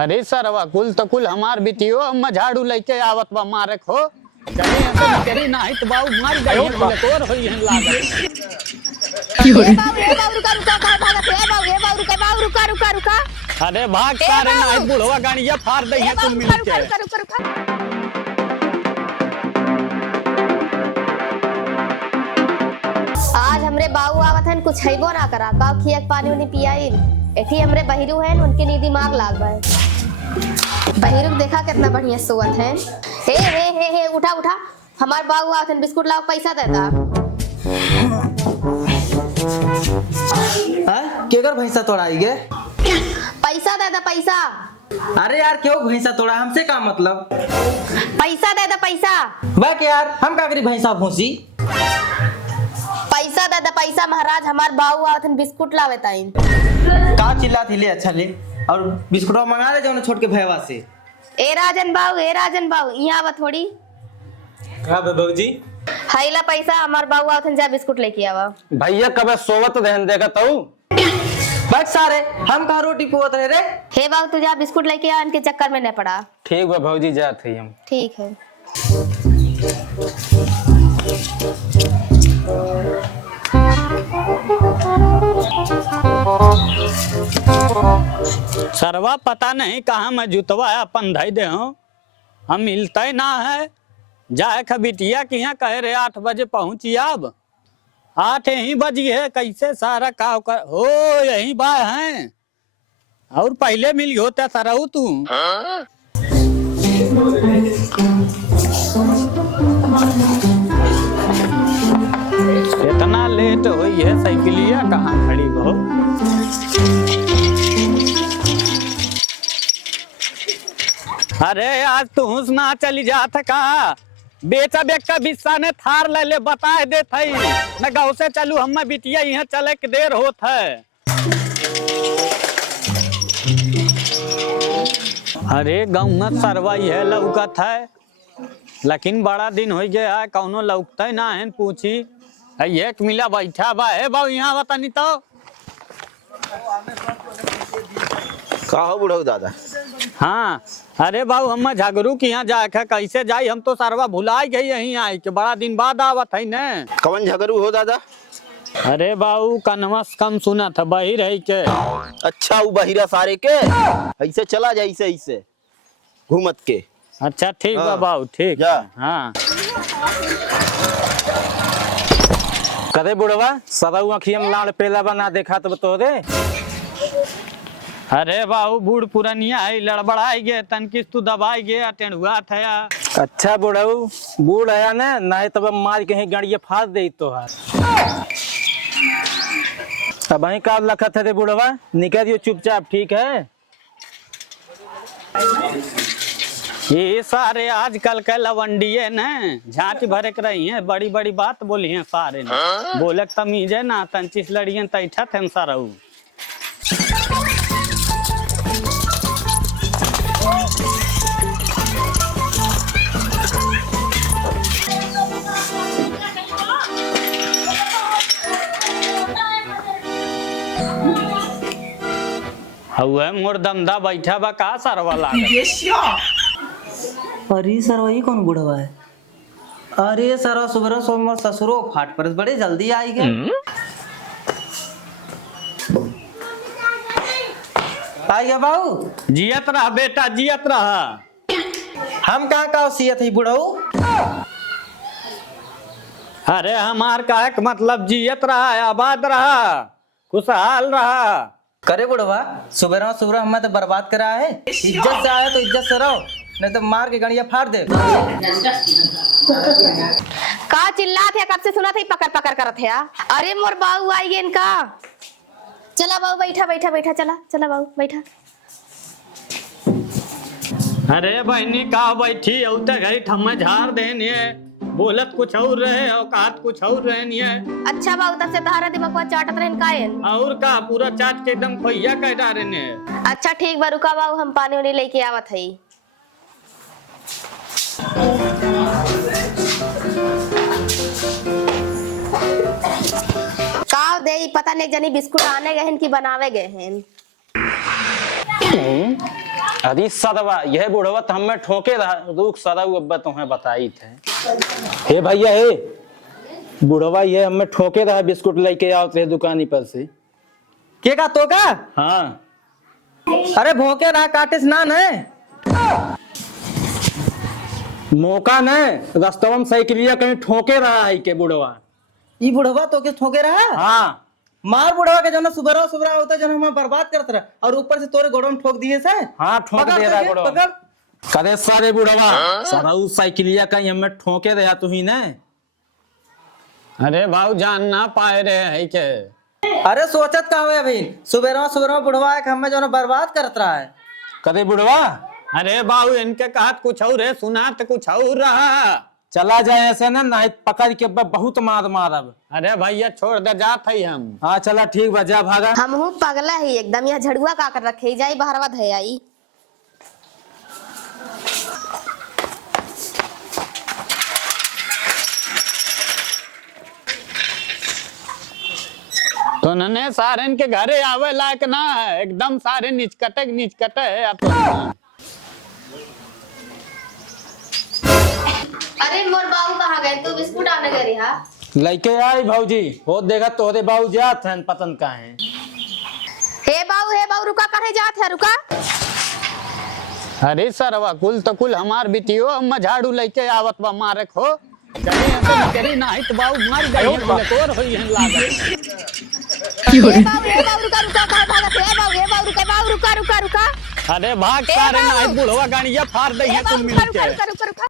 अरे सरवा कुल तो कुल हमार बिटियो अम्मा झाड़ू लेके आवत बा मारे खो चली हम तेरी नाही तो बाऊ मार गई है तोर होई है लागत ए बाबू रुका रुका कहां भागत है बाबू रुका अरे भाग सारे नाही बुढ़वा गाड़िया फाड़ दई है तुम मिल के रुका आज हमरे बाबू आवत हन कुछ हैबो ना करा का खियक पानी उनी पियाई एठी हमरे बहिरू हैं उनके नी दिमाग लाग गए बहिरू देखा कितना बढ़िया सोवत है हे उठा हमार बाबू आवत हन बिस्कुट लाओ पैसा देता केकर भैंसा तोड़ाई गे पैसा दे पैसा। अरे यार क्यों भैंसा तोड़ा हमसे का मतलब पैसा दे पैसा बाक यार हम का करी भैंसा भूसी पैसा दे पैसा महाराज हमार बाबू आवतन बिस्कुट लावे ताइन का चिल्ला थी ले अच्छा ले और बिस्कुटवा मंगा ले जाओ छोड़ के भैया से ए राजन बाबू यहाँ आवा थोड़ी का बाबूजी हाइला पैसा हमार बाबू आवतन जा बिस्कुट लेके आवा भैया कब सोवत रहन देगा तू बस सारे हम कहा रोटी पोत रहे रे हे बाबू तू जा बिस्कुट लेके आ इनके चक्कर में न पड़ा ठीक बा भौजी जात है हम ठीक है। सरवा पता नहीं कहाँ मैं जुतवा अपन धई दे हूँ हम मिलते ना है जाए खबिटिया कि यहाँ कहे रे 8 बजे पहुँची अब 8 ही बजी है कैसे सारा काव कर हो यही बात है और पहले मिली होता सरऊ तू इतना लेट हुई है साइकिलिया कहाँ खड़ी हो अरे आज तू ना चली जात का बेचा बेच का बिस्सा ने थार ले बता दे थई मैं गाँव से चलू हम बिटिया यहाँ चले के देर होत है। अरे गाँव में सरवा है लौकत है लेकिन बड़ा दिन हो गया है कौनो लौकते ना है पूछी एक मिला बैठा बा है बाबू यहाँ बतानी तो का हो बुढ़ऊ दादा। हाँ अरे बाबू हम झगड़ू की यहाँ जाके कैसे जाई हम तो सरवा भुला गई यहीं आई के बड़ा दिन बाद आवत है न कवन झगड़ू हो दादा। अरे बाबू कनवस कम सुना था बही रही के अच्छा वो बहिरा सारे के ऐसे चला जाए ऐसे घूमत के अच्छा ठीक बा बाबू ठीक जा। हाँ कदे बुढ़वा सदाऊ अखियम लाड़ पेला बना देखा तो तोरे अरे बाबू बूढ़ पुरनिया है लड़बड़ाई गे तनकिस तू दबाई गे टेढ़ुआ था अच्छा बुढ़ऊ बूढ़ है ना नहीं तब मार कहीं गड़िया फाड़ दे तो अब वहीं का लखत है बुढ़वा निकल दियो चुपचाप ठीक है। ये सारे आजकल के लवंडिये न झांच भरे कर रही हैं बड़ी बड़ी बात बोली हैं सारे ने बोलक तमीजे ना तंचिस लड़ियन तैठा थे सारू हुए मोर दमदा बैठा बा का सरवा लागत अरे सर वही कौन बुढ़वा है अरे सर सुबह सोमवार ससुरो फाट पर बड़े जल्दी आई गए आई गया बाबू जियत रहा बेटा जियत रहा हम कहाँ का सीयत है बुढ़ऊ अरे हमार का एक मतलब जियत रहा आबाद रहा खुशहाल रहा करे बुढ़वा सुबह हमें तो बर्बाद करा है इज्जत से आया तो इज्जत से रहो नहीं तो मार के गड़िया फाड़ दे का चिल्ला थे कब से सुना था पकड़ करत है अरे मोर बाबू आई गए इनका चला बाबू बैठा चला बाबू बैठा अरे बहनी का बैठी औते घड़ी ठम्मे झाड़ देन ये बोलत कुछ और रहे औकात कुछ और रहनी है। अच्छा बाबू तब से तहारा दिमाग चाटत रहन कायन और का पूरा चाट के एकदम खोइया कह डारे ने। अच्छा ठीक बा रुका बाबू हम पानी उनी लेके आवत हई का दे पता नहीं जनी बिस्कुट आने गए हैं कि बनावे गए हैं अरे सदवा यह बुढ़वा तो हमें ठोके रहा रुक सदऊ अब्बा तुम्हें बताई थे। हे भैया हे बुढ़वा ये हमें ठोके रहा बिस्कुट लेके आओ थे दुकानी पर से। के का तो का? हाँ अरे भोंके रहा काटे स्नान है। मौका नहीं रास्तवा में साइकिलिया कहीं ठोके रहा है के बुढ़वा। ई बुढ़वा तो के ठोके रहा? हाँ मार बुढ़वा के जो सुबह सुबह होता जो हमें बर्बाद करता रहा और ऊपर से तोरे गोड़ों में ठोक दिए से। हाँ ठोक पकड़ दे रहा करके, बुढ़वा। पकड़। करे सारे बुढ़वा सारा उस साइकिलिया कहीं हमें ठोके रहा तू ही ने। अरे भाऊ जान ना पाए रहे है के। अरे सोचत का हुआ अभी सुबह बुढ़वा एक हमें जो बर्बाद करत रहा है। करे बुढ़वा अरे भाऊ इनके कहत कुछ और है सुना तो कुछ और रहा। चला जाए ऐसे ना नहीं पकड़ के बहुत मार मारब। अरे भैया छोड़ दे जात है हम। हाँ चला ठीक बा जा भागा। हम हूँ पगला ही एकदम, यहाँ झड़ुआ का कर रखे जाई बहरवा धे आई। तो नने सारे इनके घरे आवे लायक ना है, एकदम सारे निचकटे है अब तो। अरे मोर बाबू कहाँ गए? तू बिस्कुट आने गए हा? लेके आई भौजी हो देखा तोहरे बाबू जात हैं पतन का है। हे बाबू रुका, करे जात है रुका। अरे सरवा कुल तो कुल हमार बिटियो अम्मा झाड़ू लेके आवत बा मारे खो चली ऐसे करी ना हित बाऊ मार गई है तोर होई है लागत। हे बाबू रुका कहाँ भागत है? हे बाबू रुका। अरे भाग सारे ना हित बुढ़वा गाड़िया फाड़ दई है तुम मिल के। रुका।